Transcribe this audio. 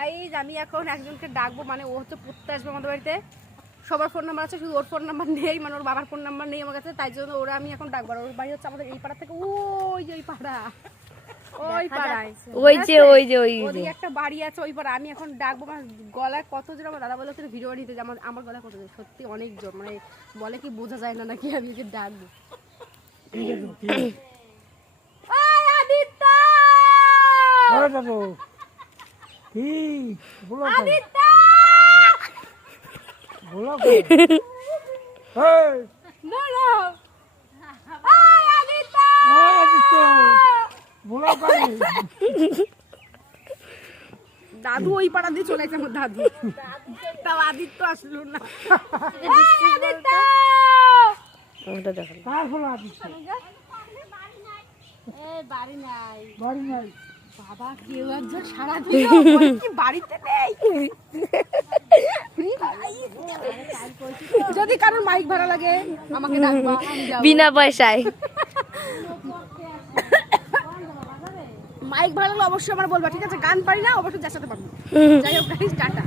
Guys আমি এখন একজনকে ডাকবো মানে ও হচ্ছে পড়তে আসবে আমাদের বাড়িতে। সবার ফোন নাম্বার আছে শুধু ওর ফোন নাম্বার নেই মানে ওর বাবার ফোন নাম্বার নেই আমার কাছে তাই জন্য ওরা আমি এখন ডাকবো। ওর বাড়ি হচ্ছে আমাদের এই পাড়া থেকে ওই যে ওই পাড়া ওই পাড়ায়। ওই যে ওই যে ওই ওদিকে একটা বাড়ি আছে ওই পাড়া আমি এখন ডাকবো আমার গলায় কত জোর আমার দাদা বলে ভিডিও নিতে যে আমার আমার গলায় কত জোর সত্যি অনেক জোর মানে বলে কি বোঝা যায় না নাকি আমি যে ডাকবো আদিত্য! বাবু। দাদু ওই পাড়া দিয়ে চলে গেছে আমার দাদু। তাও আদিত্য আসলো না। আদিত্য! ওটা দেখো কার আদিত্য? বাড়ি নাই। বাড়ি নাই। বাবা কেউ একজন সারা দিল। কি বাড়িতে নেই? যদি কারোর মাইক ভাড়া লাগে আমাকে ডাকবা বিনা পয়সায়। মাইক ভাড়া লাগলে অবশ্যই আমার বলবা ঠিক আছে? গান পারি না অবশ্যই দেখাতে পারব। যাই হোক টাটা।